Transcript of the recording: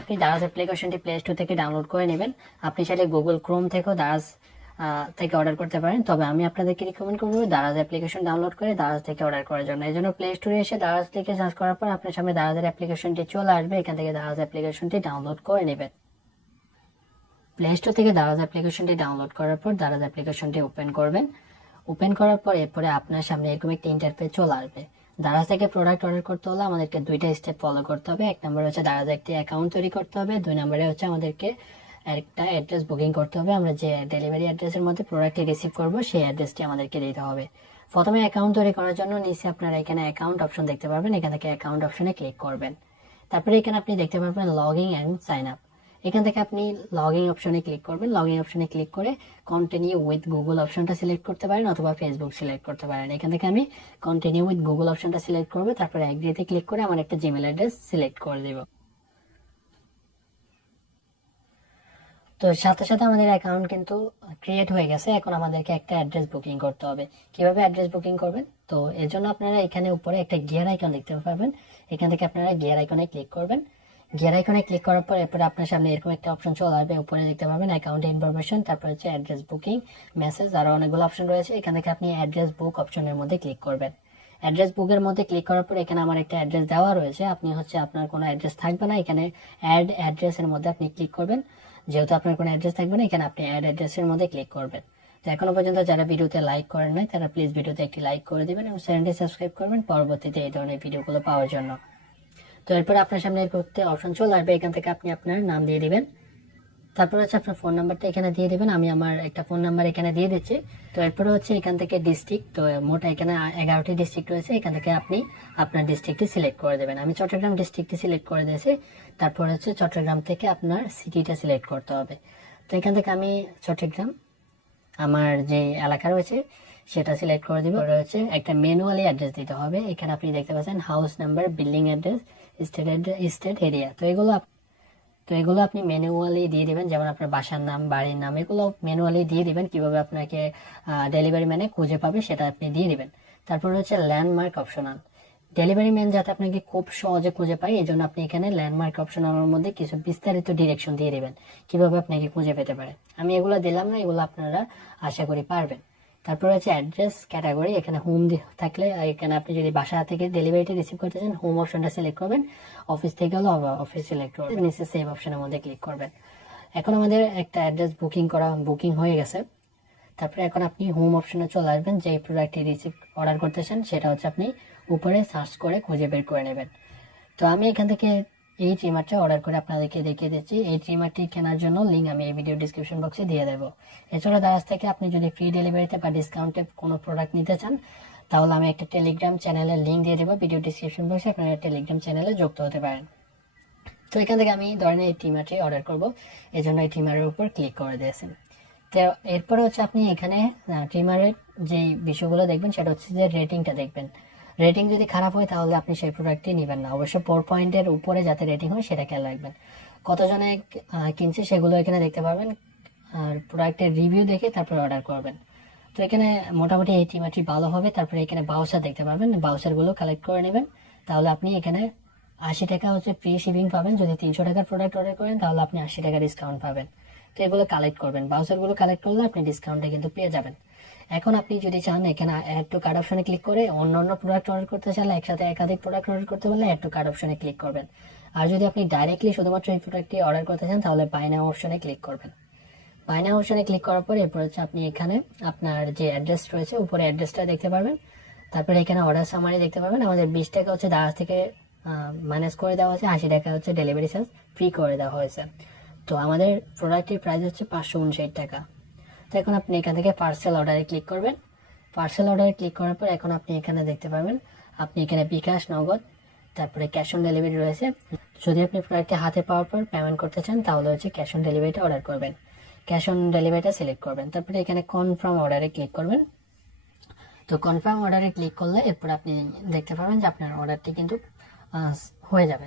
আপনি দারাজ অ্যাপ্লিকেশনটি play store থেকে ডাউনলোড করে নেবেন। আপনি চাইলে গুগল ক্রোম থেকেও দারাজ থেকে অর্ডার করতে পারেন, তবে আমি আপনাদেরকে রিকমেন্ড করবো দারাজ অ্যাপ্লিকেশন ডাউনলোড করে দারাজ থেকে অর্ডার করার জন্য। এই জন্য প্লে স্টোরে এসে দারাজ থেকে সার্চ করার পর আপনার সামনে দারাজের অ্যাপ্লিকেশনটি চলে আসবে, এখান থেকে দারাজ অ্যাপ্লিকেশনটি ডাউনলোড করে নেবেন। প্লে স্টোর থেকে দারাজ অ্যাপ্লিকেশনটি ডাউনলোড করার পর দারাজ অ্যাপ্লিকেশনটি ওপেন করবেন। ওপেন করার পর এরপরে আপনার সামনে এরকম একটা ইন্টারফেস চলে আসবে। দারাজ থেকে প্রোডাক্ট অর্ডার করতে হলে আমাদেরকে দুইটা স্টেপ ফলো করতে হবে। এক নম্বরে হচ্ছে দারাজ একটি অ্যাকাউন্ট তৈরি করতে হবে, দুই নম্বরে হচ্ছে আমাদেরকে একটা অ্যাড্রেস বুকিং করতে হবে। আমরা যে ডেলিভারি অ্যাড্রেসের মধ্যে প্রোডাক্টটি রিসিভ করব সেই অ্যাড্রেসটি আমাদেরকে দিতে হবে। প্রথমে অ্যাকাউন্ট তৈরি করার জন্য নিচে আপনারা এখানে অ্যাকাউন্ট অপশন দেখতে পারবেন, এখান থেকে অ্যাকাউন্ট অপশনে ক্লিক করবেন। তারপরে এখানে আপনি দেখতে পারবেন log in and sign up. এখান থেকে আপনি লগ ইন অপশনে ক্লিক করবেন। লগ ইন অপশনে ক্লিক করে কন্টিনিউ উইথ গুগল অপশনটা সিলেক্ট করতে পারেন অথবা ফেসবুক সিলেক্ট করতে পারেন। এখান থেকে আমি কন্টিনিউ উইথ গুগল অপশনটা সিলেক্ট করবো, তারপরে এগ্রিতে ক্লিক করে আমার একটা জিমেল অ্যাড্রেস সিলেক্ট করে দেব। তো সাথে সাথে আমাদের অ্যাকাউন্ট কিন্তু ক্রিয়েট হয়ে গেছে। এখন আমাদেরকে একটা অ্যাড্রেস বুকিং করতে হবে। কিভাবে অ্যাড্রেস বুকিং করবেন? তো এর জন্য আপনারা এখানে উপরে একটা গিয়ার আইকন দেখতে পাবেন, এখান থেকে আপনারা গিয়ার আইকনে ক্লিক করবেন। গিয়ার আইকনে ক্লিক করার পর এরপরে আপনার সামনে এরকম একটা অপশন চলে আসবে, উপরে দেখতে পাবেন অ্যাকাউন্ট ইনফরমেশন, তারপর হচ্ছে অ্যাড্রেস বুকিং, মেসেজ, আরো অনেকগুলো অপশন রয়েছে। এখান থেকে আপনি অ্যাড্রেস বুক অপশনের মধ্যে ক্লিক করবেন। অ্যাড্রেস বুকের মধ্যে ক্লিক করার পর এখানে আমার একটা অ্যাড্রেস দেওয়া রয়েছে, আপনি হচ্ছে আপনার কোনো অ্যাড্রেস থাকবে না, এখানে অ্যাড অ্যাড্রেসের মধ্যে আপনি ক্লিক করবেন। যেহেতু আপনার কোনো অ্যাড্রেস থাকবে না, এখানে আপনি অ্যাড অ্যাড্রেসের মধ্যে ক্লিক করবেন। তো এখনো পর্যন্ত যারা ভিডিওতে লাইক করেন নাই তারা প্লিজ ভিডিওতে একটি লাইক করে দিবেন এবং চ্যানেলটি সাবস্ক্রাইব করবেন পরবর্তীতে এই ধরনের ভিডিওগুলো পাওয়ার জন্য। তো এরপর আপনার সামনে করতে অপশন চলে আসবে, এখান থেকে আপনি আপনার নাম দিয়ে দিবেন, তারপর হচ্ছে আপনার ফোন নাম্বারটা এখানে দিয়ে দিবেন। আমি আমার একটা ফোন নাম্বার এখানে দিয়ে দিচ্ছি। তো এরপরে হচ্ছে এখান থেকে ডিস্ট্রিক্ট, তো মোট এখানে 11টি ডিস্ট্রিক্ট রয়েছে, এখান থেকে আপনি আপনার ডিস্ট্রিক্টটি সিলেক্ট করে দেবেন। আমি চট্টগ্রাম ডিস্ট্রিক্টটি সিলেক্ট করে দিয়েছি। তারপর হচ্ছে চট্টগ্রাম থেকে আপনার সিটিটা সিলেক্ট করতে হবে। তো এখান থেকে আমি চট্টগ্রাম আমার যে এলাকা রয়েছে সেটা সিলেক্ট করে দিব। হচ্ছে একটা ম্যানুয়ালি অ্যাড্রেস দিতে হবে, এখানে আপনি দেখতে পাচ্ছেন house number, building address, state area. তো এগুলো আপনি ম্যানুয়ালি দিয়ে দিবেন, যেমন আপনার বাসার নাম, বাড়ির নাম, এগুলো ম্যানুয়ালি দিয়ে দিবেন। কিভাবে আপনাকে ডেলিভারি ম্যানে খুঁজে পাবে সেটা আপনি দিয়ে দিবেন। তারপর হচ্ছে ল্যান্ডমার্ক অপশনাল, ডেলিভারি ম্যান যাতে আপনাকে খুব সহজে খুঁজে পায় এই জন্য আপনি এখানে ল্যান্ডমার্ক অপশনালের মধ্যে কিছু বিস্তারিত ডিরেকশন দিয়ে দিবেন কিভাবে আপনাকে খুঁজে পেতে পারে। আমি এগুলো দিলাম না, এগুলো আপনারা আশা করি পারবেন। তারপর হচ্ছে অ্যাড্রেস ক্যাটাগরি, এখানে হোম থাকলে এখানে আপনি যদি বাসা থেকে ডেলিভারিটা রিসিভ করতে চান হোম অপশনটা সিলেক্ট করবেন, অফিস থেকে হলে অফিস সিলেক্ট করবেন, নিচে সেভ অপশনের মধ্যে ক্লিক করবেন। এখন আমাদের একটা অ্যাড্রেস বুকিং হয়ে গেছে। তারপরে এখন আপনি হোম অপশনে চলে আসবেন, যে প্রোডাক্টটি রিসিভ অর্ডার করতে চান সেটা হচ্ছে আপনি উপরে সার্চ করে খুঁজে বের করে নেবেন। তো আমি এখান থেকে এই ট্রিমারটা অর্ডার করে আপনাদেরকে দেখিয়ে দিচ্ছি। এই ট্রিমারটি কেনার জন্য লিঙ্ক আমি এই ভিডিও ডিসক্রিপশন বক্সে দিয়ে দেবো। এছাড়া দারাজ থেকে আপনি যদি ফ্রি ডেলিভারিতে বা ডিসকাউন্টে কোনো প্রোডাক্ট নিতে চান তাহলে আমি একটা টেলিগ্রাম চ্যানেলের লিঙ্ক দিয়ে দেবো ভিডিও ডিসক্রিপশন বক্সে, আপনারা টেলিগ্রাম চ্যানেলে যুক্ত হতে পারেন। তো এখান থেকে আমি ধরেন এই ট্রিমারটি অর্ডার করবো, এই জন্য এই ট্রিমারের উপর ক্লিক করে দিয়েছেন। তো এরপরে হচ্ছে আপনি এখানে ট্রিমারের যে বিষয়গুলো দেখবেন সেটা হচ্ছে যে রেটিংটা দেখবেন। রেটিং যদি খারাপ হয় তাহলে আপনি সেই প্রোডাক্টটি নেবেন না, অবশ্য 4 পয়েন্টের উপরে যাতে রেটিং হয় সেটা খেয়াল রাখবেন। কতজনে কিনছে সেগুলো এখানে দেখতে পারবেন, আর প্রোডাক্টের রিভিউ দেখে তারপর অর্ডার করবেন। তো এখানে মোটামুটি এই ট্রিমারটি ভালো হবে। তারপরে এখানে বাউচার দেখতে পারবেন, বাউচারগুলো কালেক্ট করে নেবেন, তাহলে আপনি এখানে 80 টাকা হচ্ছে ফ্রি শিপিং পাবেন। যদি 300 টাকার প্রোডাক্ট অর্ডার করেন তাহলে আপনি 80 টাকা ডিসকাউন্ট পাবেন। তো এগুলো কালেক্ট করবেন, বাউচারগুলো কালেক্ট করলে আপনি ডিসকাউন্টে কিন্তু পেয়ে যাবেন। এখন আপনি যদি চান এখানে অ্যাড টু কার্ট অপশনে ক্লিক করে অন্য প্রোডাক্ট অর্ডার করতে চাইলে একসাথে একাধিক প্রোডাক্ট অর্ডার করতে পারলে অ্যাড টু কার্ট অপশনে ক্লিক করবেন। আর যদি আপনি ডাইরেক্টলি শুধুমাত্র এই প্রোডাক্টটি অর্ডার করতে চান তাহলে বাই নাও অপশনে ক্লিক করবেন। বাই নাও অপশনে ক্লিক করার পর এরপর হচ্ছে আপনি এখানে আপনার যে অ্যাড্রেস রয়েছে উপরে অ্যাড্রেসটা দেখতে পারবেন। তারপরে এখানে অর্ডার সামারি দেখতে পারবেন। আমাদের 20 টাকা হচ্ছে দারাজ থেকে মাইনাস করে দেওয়া হয়েছে, 80 টাকা হচ্ছে ডেলিভারি চার্জ ফ্রি করে দেওয়া হয়েছে। তো আমাদের প্রোডাক্টের প্রাইস হচ্ছে 559 টাকা। তো এখন আপনি এখান থেকে পার্সেল অর্ডারে ক্লিক করবেন। পার্সেল অর্ডারে ক্লিক করার পর এখন আপনি এখানে দেখতে পাবেন আপনি এখানে বিকাশ, নগদ, তারপরে ক্যাশ অন ডেলিভারি রয়েছে। যদি আপনি প্রোডাক্টটি হাতে পাওয়ার পর পেমেন্ট করতে চান তাহলে হচ্ছে ক্যাশ অন ডেলিভারিটা অর্ডার করবেন, ক্যাশ অন ডেলিভারিটা সিলেক্ট করবেন। তারপরে এখানে কনফার্ম অর্ডারে ক্লিক করবেন। তো কনফার্ম অর্ডারে ক্লিক করলে এরপর আপনি দেখতে পাবেন যে আপনার অর্ডারটি কিন্তু হয়ে যাবে।